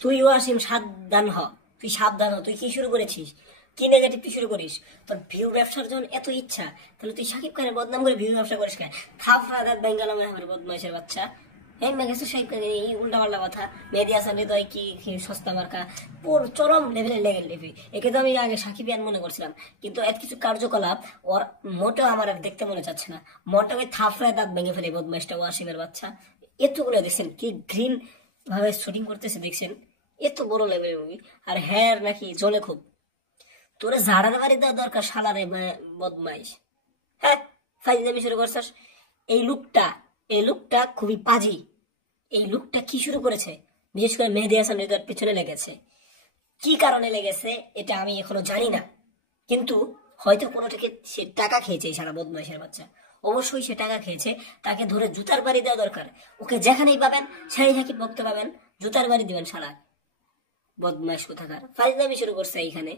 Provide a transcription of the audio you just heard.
তুই ওয়াসিম সাবধান হ, তুই সাবধান হ। তুই কি শুরু করেছিস, কি নেগেটিভ তুই শুরু করিস? তোর ভিউ ব্যবসার যখন এত ইচ্ছা, তাহলে তুই সাকিব খানের বদনাম করে ভিউ ব্যবসা করিস কেন? থাপড়া দাঁত বেঙ্গালাম আমার বদমাইশের বাচ্চা। এই মেঘেছে সাকিব খান এই উল্টা পাল্টা কথা। মেহেদী হাসান হৃদয় কি সস্তা মার্কা, পুরো চরম লেভেলের লেগে লেভে। একে তো আমি আগে সাকিবিয়ান মনে করছিলাম, কিন্তু এত কিছু কার্যকলাপ ওর মোটেও আমার আর দেখতে মনে চাচ্ছে না। মনটাকে থাপড়ায় দাঁত ভেঙে ফেলে বদমাইশটা ওয়াসিমের বাচ্চা। এতগুলো দেখছেন কি গ্রিন ভাবে শুটিং করতেছে দেখছেন, এত বড় লেভেলের মুভি। আর হ্যাঁ নাকি জলে খুব, তোরে ঝাড়ার বাড়ি দেওয়া দরকার শালারে বদমাইশ। হ্যাঁ, ফাইজলামি শুরু করছস। এই লুকটা এই লুকটা খুবই পাজি। এই লুকটা কি শুরু করেছে? বিশেষ করে মেহেদী হাসান হৃদয়ের পিছনে লেগেছে। কি কারণে লেগেছে এটা আমি এখনো জানি না, কিন্তু হয়তো কোনো থেকে সে টাকা খেয়েছে এই সারা বদমাইশের বাচ্চা। অবশ্যই সে টাকা খেয়েছে, তাকে ধরে জুতার বাড়ি দেওয়া দরকার। ওকে যেখানেই পাবেন সেই সাকিব বকতে পাবেন, জুতার বাড়ি দিবেন সারা বদমাইশ কোথাকার। ফাইজলামি শুরু করছে এইখানে।